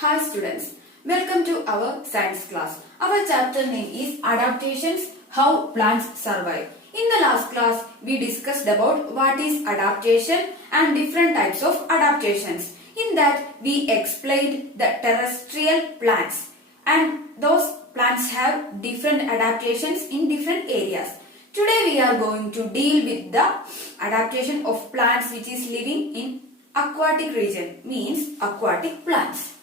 Hi students, welcome to our science class. Our chapter name is Adaptations, How Plants Survive. In the last class, we discussed about what is adaptation and different types of adaptations. In that, we explained the terrestrial plants and those plants have different adaptations in different areas. Today we are going to deal with the adaptation of plants which is living in aquatic region, means aquatic plants.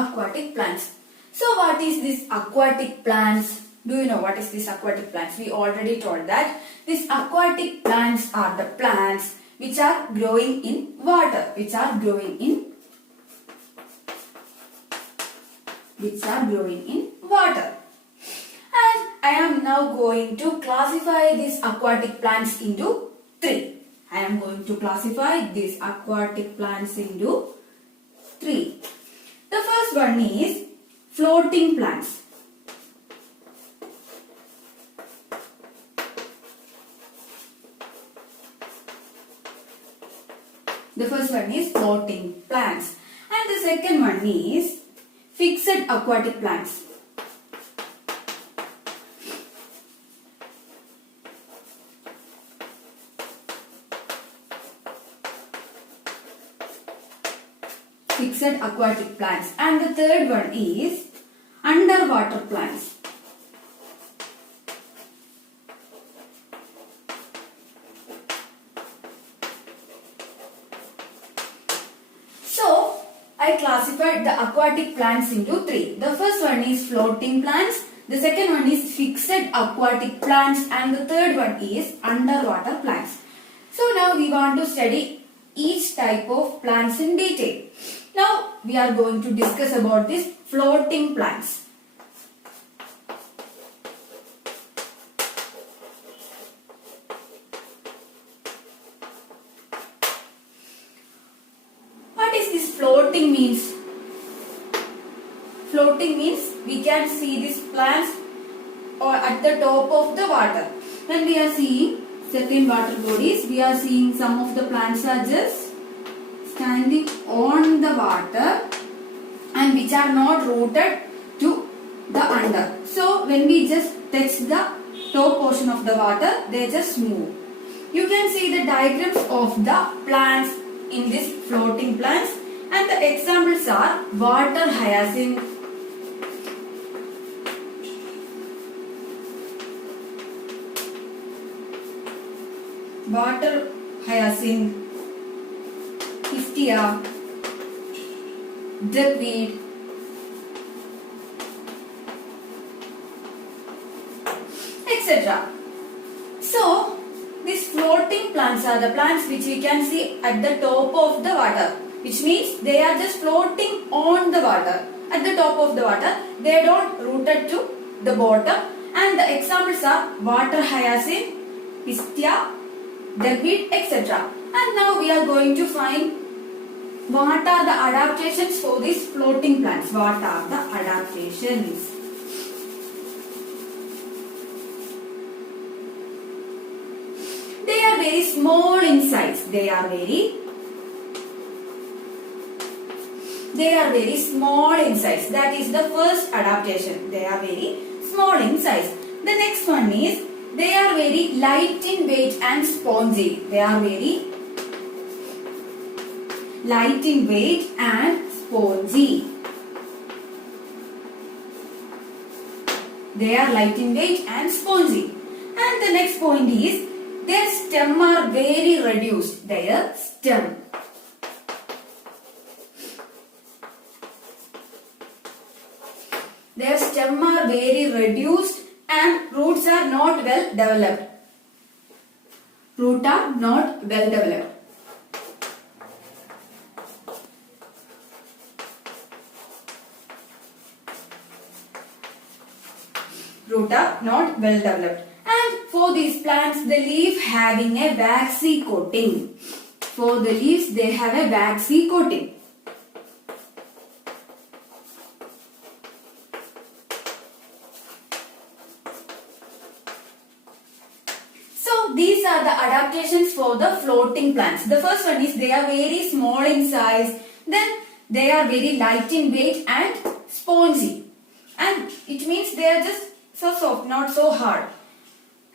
Aquatic plants. So what is this aquatic plants? Do you know what is this aquatic plants? We already told that these aquatic plants are the plants which are growing in water, which are growing in water. And I am now going to classify these aquatic plants into three. I am going to classify these aquatic plants into three. The first one is floating plants. The first one is floating plants. And the second one is fixed aquatic plants. Fixed aquatic plants. And the third one is underwater plants. So, I classified the aquatic plants into three. The first one is floating plants, the second one is fixed aquatic plants, and the third one is underwater plants. So, now we want to study each type of plants in detail. Now, we are going to discuss about these floating plants. What is this floating means? Floating means we can see these plants or at the top of the water. When we are seeing certain water bodies, we are seeing some of the plants are just standing on the water and which are not rooted to the under. So when we just touch the top portion of the water, they just move. You can see the diagrams of the plants in this floating plants, and the examples are water hyacinth, Hestia, duckweed, etc. So, these floating plants are the plants which we can see at the top of the water, which means they are just floating on the water. At the top of the water, they don't rooted to the bottom, and the examples are water hyacinth, Hestia, duckweed, etc. And now we are going to find what are the adaptations for these floating plants. What are the adaptations? They are very small in size. They are very small in size. That is the first adaptation. They are very small in size. The next one is they are very light in weight and spongy. They are very light in weight and spongy. They are light in weight and spongy. And the next point is their stem are very reduced. Their stem. Their stem are very reduced and roots are not well developed. Roots are not well developed. Roots are not well developed. And for these plants, the leaf having a waxy coating. For the leaves, they have a waxy coating. these are the adaptations for the floating plants. The first one is they are very small in size, then they are very light in weight and spongy. And it means they are just so soft, not so hard.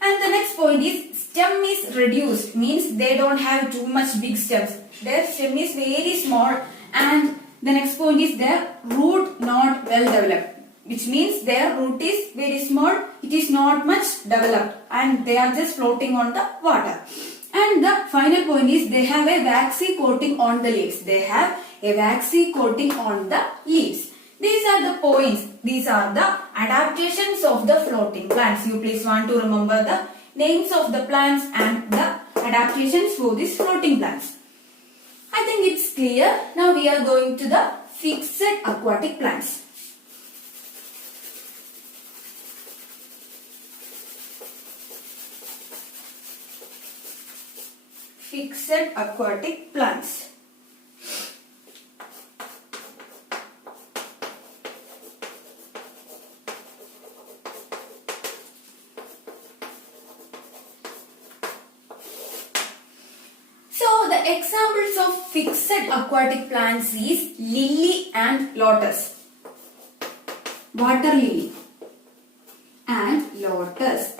And the next point is stem is reduced, means they don't have too much big stems. Their stem is very small. And the next point is their root not well developed, which means their root is very small, it is not much developed and they are just floating on the water. And the final point is they have a waxy coating on the leaves. They have a waxy coating on the leaves. These are the points. These are the adaptations of the floating plants. You please want to remember the names of the plants and the adaptations for these floating plants. I think it's clear. Now we are going to the fixed aquatic plants. Fixed aquatic plants. So the examples of fixed aquatic plants is lily and lotus. Water lily and lotus.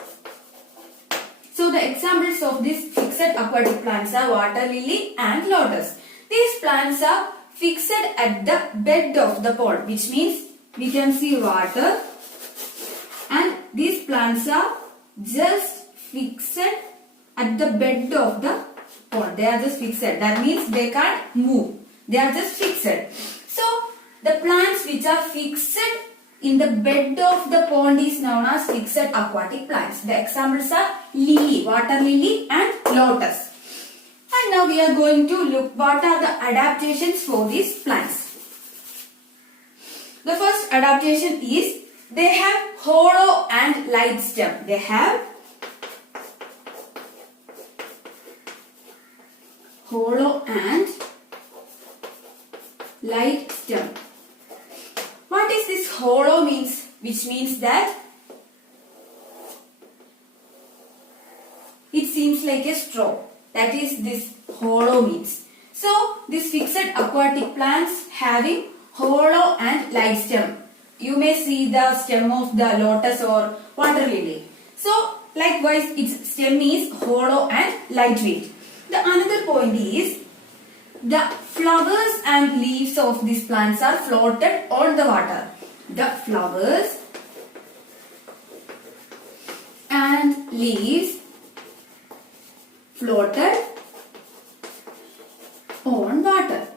So the examples of these fixed aquatic plants are water lily and lotus. These plants are fixed at the bed of the pond, which means we can see water, and these plants are just fixed at the bed of the pond. They are just fixed. That means they can't move. They are just fixed. So the plants which are fixed in the bed of the pond is known as fixed aquatic plants. The examples are lily, water lily and lotus. And now we are going to look what are the adaptations for these plants. The first adaptation is they have hollow and light stem. They have hollow and light stem. What is this hollow means? Which means that it seems like a straw. That is this hollow means. So these fixed aquatic plants having hollow and light stem. You may see the stem of the lotus or water lily. So likewise its stem is hollow and lightweight. The another point is the flowers and leaves of these plants are floated on the water. The flowers and leaves floated on water.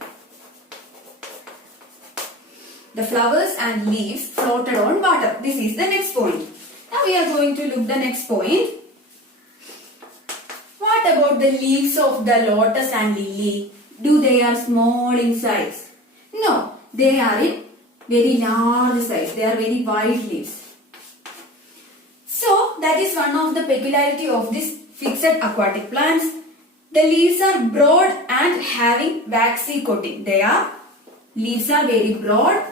The flowers and leaves floated on water. This is the next point. Now we are going to look the next point. What about the leaves of the lotus and lily? Do they are small in size? No, they are in very large size. They are very wide leaves. So that is one of the peculiarity of this fixed aquatic plants. The leaves are broad and having waxy coating. Leaves are very broad.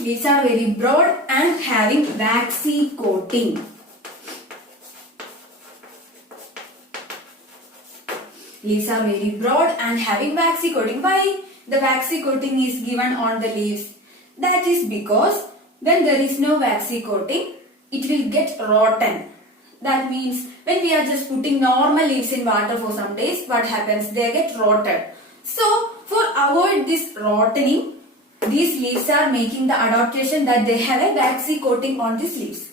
Leaves are very broad and having waxy coating. Leaves are very broad and having waxy coating. Why the waxy coating is given on the leaves? That is because when there is no waxy coating, it will get rotten. That means when we are just putting normal leaves in water for some days, what happens? They get rotted. So for avoid this rotting, these leaves are making the adaptation that they have a waxy coating on these leaves.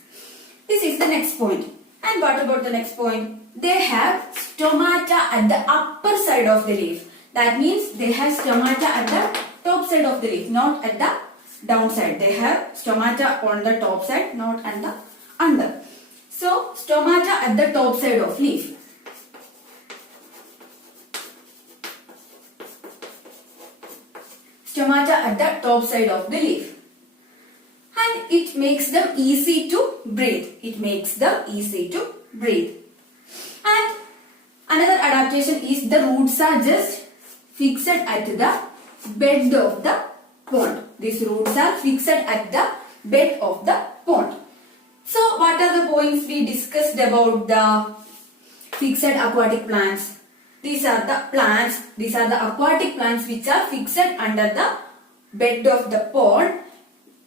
This is the next point. And what about the next point? They have stomata at the upper side of the leaf. That means they have stomata at the top side of the leaf, not at the downside. They have stomata on the top side, not at the under. So stomata at the top side of leaf. Stomata at the top side of the leaf. And it makes them easy to breathe. It makes them easy to breathe. And another adaptation is the roots are just fixed at the bed of the pond. These roots are fixed at the bed of the pond. So what are the points we discussed about the fixed aquatic plants? These are the plants, these are the aquatic plants which are fixed under the bed of the pond.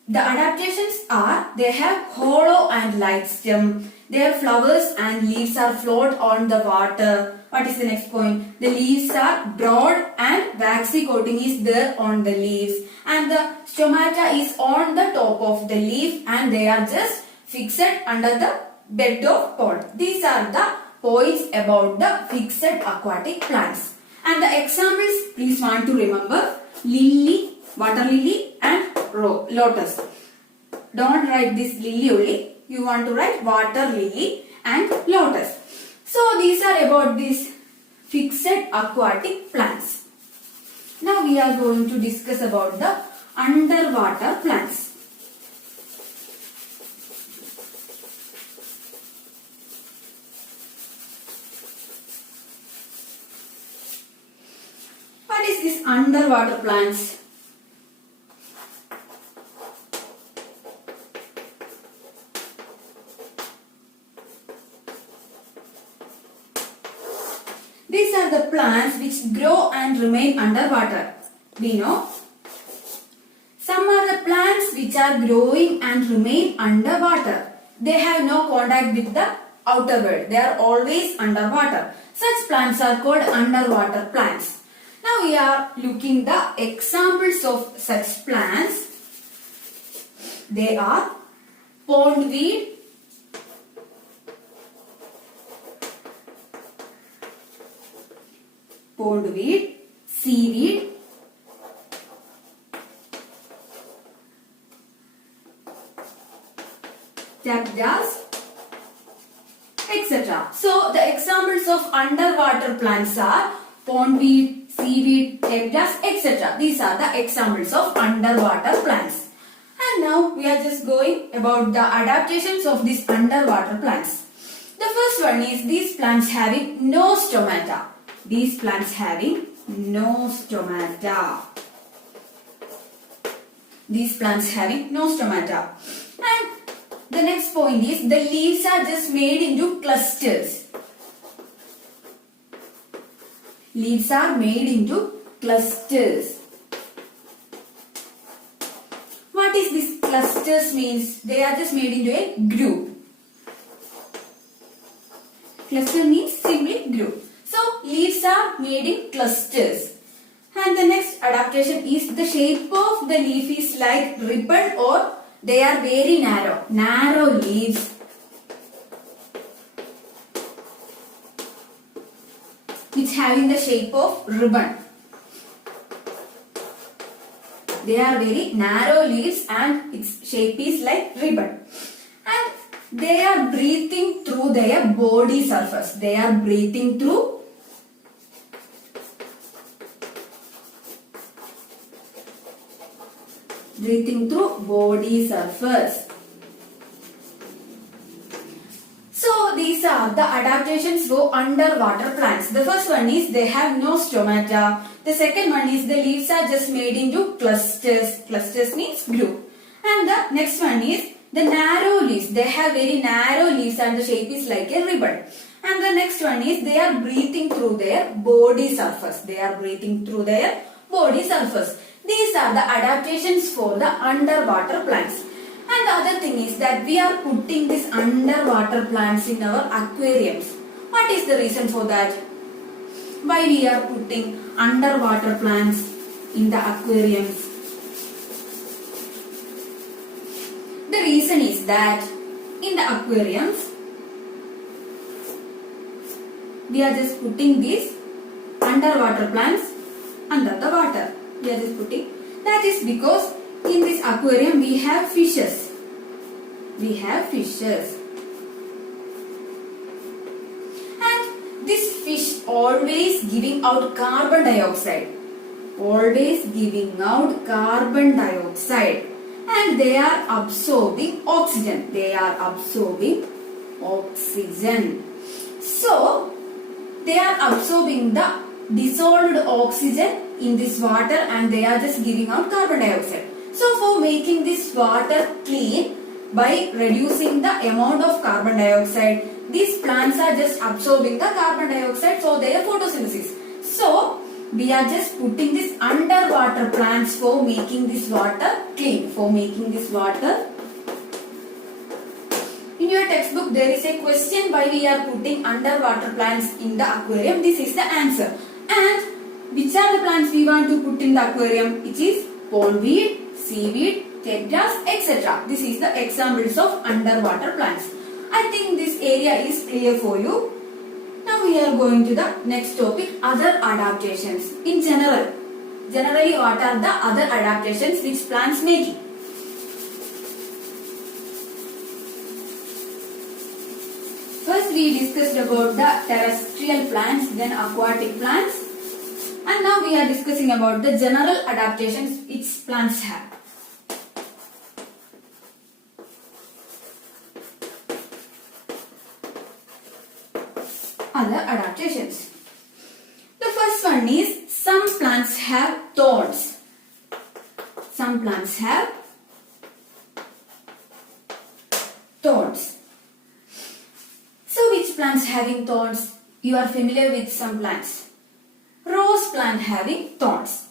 The adaptations are, they have hollow and light stem, their flowers and leaves are float on the water. What is the next point? The leaves are broad and waxy coating is there on the leaves, and the stomata is on the top of the leaf, and they are just fixed under the bed of pond. These are the points about the fixed aquatic plants. And the examples, please want to remember: lily, water lily and lotus. Don't write this lily only. You want to write water lily and lotus. So these are about these fixed aquatic plants. Now we are going to discuss about the underwater plants. What is this underwater plants? These are the plants which grow and remain underwater. We know some are the plants which are growing and remain underwater. They have no contact with the outer world. They are always underwater. Such plants are called underwater plants. Now we are looking the examples of such plants. They are pondweed, seaweed, cactus, etc. So the examples of underwater plants are pondweed, seaweed, cactus, etc. These are the examples of underwater plants. And now we are just going about the adaptations of these underwater plants. The first one is these plants having no stomata. These plants having no stomata. These plants having no stomata. And the next point is the leaves are just made into clusters. Leaves are made into clusters. What is this clusters means? They are just made into a group. Cluster means simply group. So leaves are made in clusters. And the next adaptation is the shape of the leaf is like ribbon, or they are very narrow. Narrow leaves. Which having the shape of ribbon. They are very narrow leaves and its shape is like ribbon. And they are breathing through their body surface. They are breathing through body surface. So these are the adaptations for underwater plants. The first one is they have no stomata. The second one is the leaves are just made into clusters. Clusters means group. And the next one is the narrow leaves. They have very narrow leaves and the shape is like a ribbon. And the next one is they are breathing through their body surface. They are breathing through their body surface. These are the adaptations for the underwater plants. And the other thing is that we are putting these underwater plants in our aquariums. What is the reason for that? Why we are putting underwater plants in the aquariums? The reason is that in the aquariums, we are just putting these underwater plants under the water. We are just putting. That is because in this aquarium we have fishes. We have fishes. And this fish always giving out carbon dioxide. Always giving out carbon dioxide. And they are absorbing oxygen. They are absorbing oxygen. So, they are absorbing the dissolved oxygen in this water and they are just giving out carbon dioxide. So for making this water clean, by reducing the amount of carbon dioxide, these plants are just absorbing the carbon dioxide for their photosynthesis. So we are just putting this underwater plants for making this water clean, for making this water. In your textbook there is a question why we are putting underwater plants in the aquarium. This is the answer. And which are the plants we want to put in the aquarium? It is pondweed, seaweed, tetras, etc. This is the examples of underwater plants. I think this area is clear for you. Now we are going to the next topic, other adaptations. In generally what are the other adaptations which plants making? First we discussed about the terrestrial plants, then aquatic plants, and now we are discussing about the general adaptations which plants have. Other adaptations. The first one is some plants have thorns. Some plants have thorns. So which plants having thorns? You are familiar with some plants. Rose plant having thorns.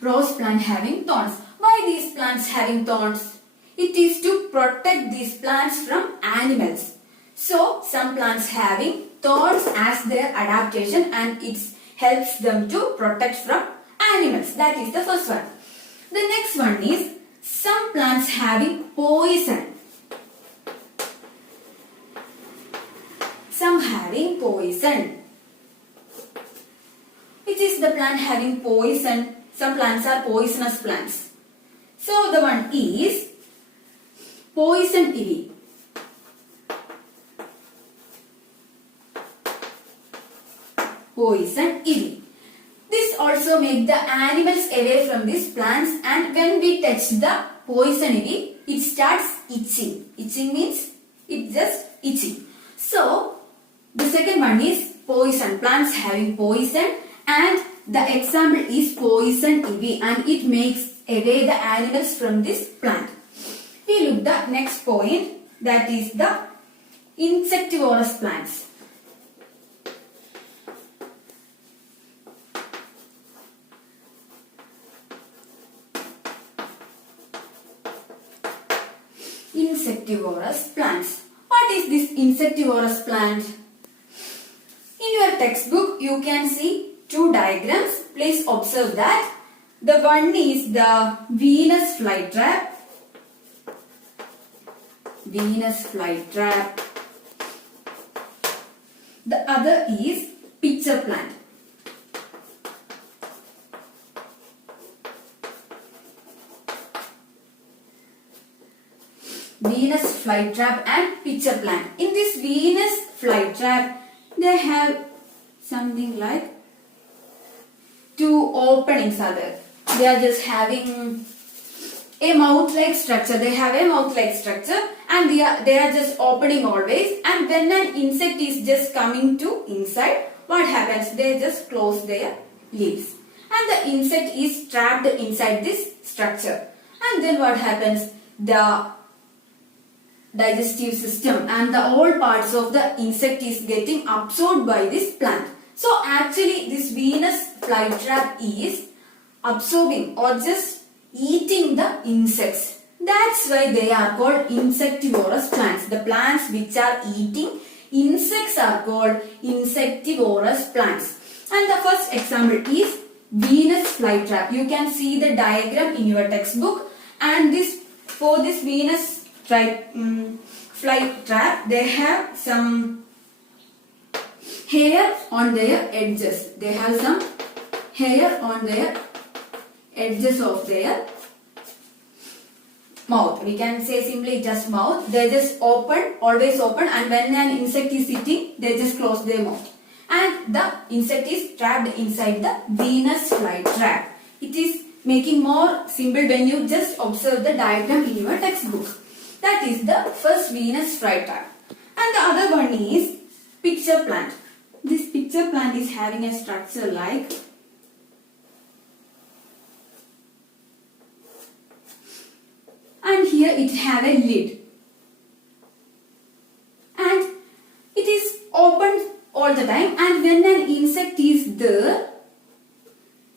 Rose plant having thorns. Why these plants having thorns? It is to protect these plants from animals. So some plants having thorns as their adaptation, and it helps them to protect from animals. That is the first one. The next one is some plants having poison. Some having poison. Which is the plant having poison? Some plants are poisonous plants. So the one is poison ivy. Poison ivy. This also makes the animals away from these plants, and when we touch the poison ivy, it starts itching. Itching means it just itching. So the second one is poison. Plants having poison, and the example is poison ivy, and it makes away the animals from this plant. We look the next point, that is the insectivorous plants. Insectivorous plants. What is this insectivorous plant? In your textbook you can see two diagrams. Please observe that. The one is the Venus flytrap. Venus flytrap. The other is pitcher plant. Venus flytrap and pitcher plant. In this Venus flytrap, they have something like two openings are there. They are just having a mouth-like structure. They have a mouth-like structure, and they are just opening always. And when an insect is just coming to inside, what happens? They just close their leaves, and the insect is trapped inside this structure. And then what happens? The digestive system and the all parts of the insect is getting absorbed by this plant. So actually this Venus flytrap is absorbing or just eating the insects. That's why they are called insectivorous plants. The plants which are eating insects are called insectivorous plants. And the first example is Venus flytrap. You can see the diagram in your textbook, and for this Venus flytrap, they have some hair on their edges. They have some hair on their edges of their mouth. We can say simply just mouth. They just open, always open, and when an insect is eating, they just close their mouth. And the insect is trapped inside the Venus flytrap. It is making more simple when you just observe the diagram in your textbook. That is the first Venus flytrap. And the other one is pitcher plant. This pitcher plant is having a structure like it have a lid. And it is open all the time, and when an insect is there,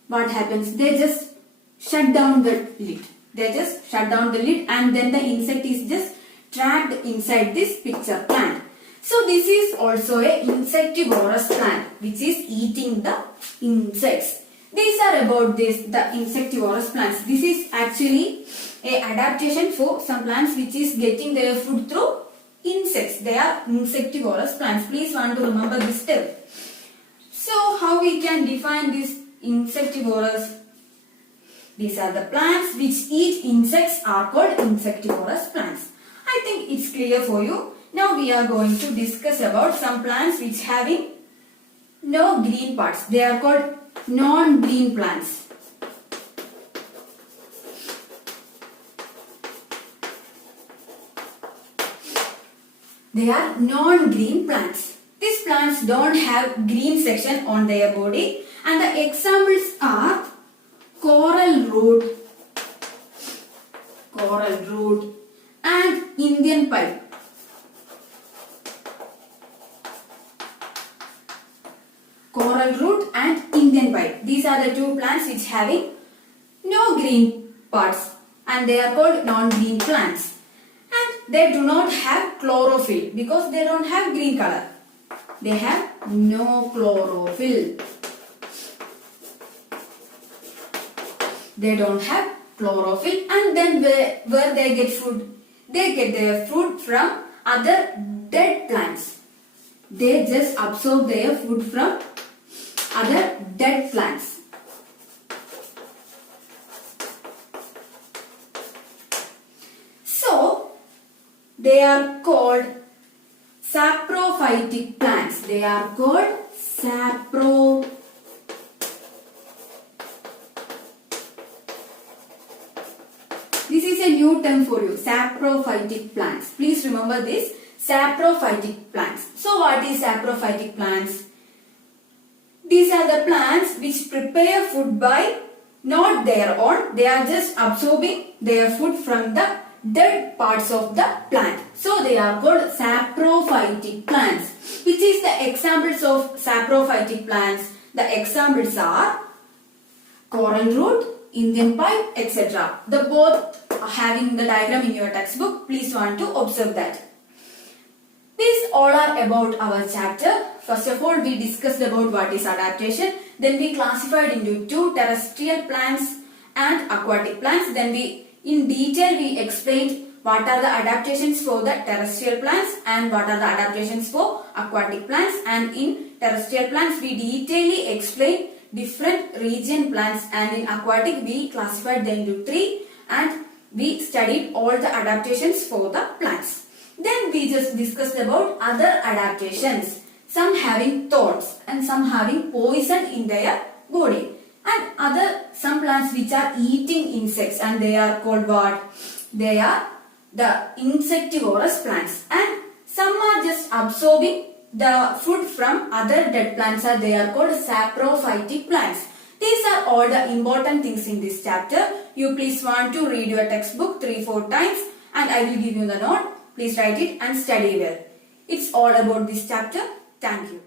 what happens? They just shut down the lid. They just shut down the lid, and then the insect is just trapped inside this picture plant. So this is also a insectivorous plant which is eating the insects. These are about the insectivorous plants. This is actually a adaptation for some plants which is getting their food through insects. They are insectivorous plants. Please want to remember this step. So how we can define this insectivorous? These are the plants which eat insects are called insectivorous plants. I think it's clear for you. Now we are going to discuss about some plants which having no green parts. They are called non-green plants. They are non-green plants. These plants don't have green section on their body, and the examples are coral root and Indian pipe. Coral root and Indian pipe. These are the two plants which having no green parts, and they are called non-green plants. And they do not have chlorophyll because they don't have green color. They have no chlorophyll. They don't have chlorophyll, and then where they get food? They get their food from other dead plants. They just absorb their food from other dead plants. So they are called saprophytic plants. They are called This is a new term for you, saprophytic plants. Please remember this, saprophytic plants. So what is saprophytic plants? These are the plants which prepare food by not their own. They are just absorbing their food from the dead parts of the plant. So they are called saprophytic plants. Which is the examples of saprophytic plants? The examples are coral root, Indian pipe, etc. The both having the diagram in your textbook. Please want to observe that. These all are about our chapter. First of all, we discussed about what is adaptation. Then we classified into two, terrestrial plants and aquatic plants. Then in detail we explained what are the adaptations for the terrestrial plants and what are the adaptations for aquatic plants. And in terrestrial plants we detailedly explained different region plants, and in aquatic we classified them into three, and we studied all the adaptations for the plants. Then we just discussed about other adaptations. Some having thorns and some having poison in their body. And some plants which are eating insects, and they are called what? They are the insectivorous plants. And some are just absorbing the food from other dead plants, they are called saprophytic plants. These are all the important things in this chapter. You please want to read your textbook 3-4 times, and I will give you the note. Please write it and study well. It's all about this chapter. Thank you.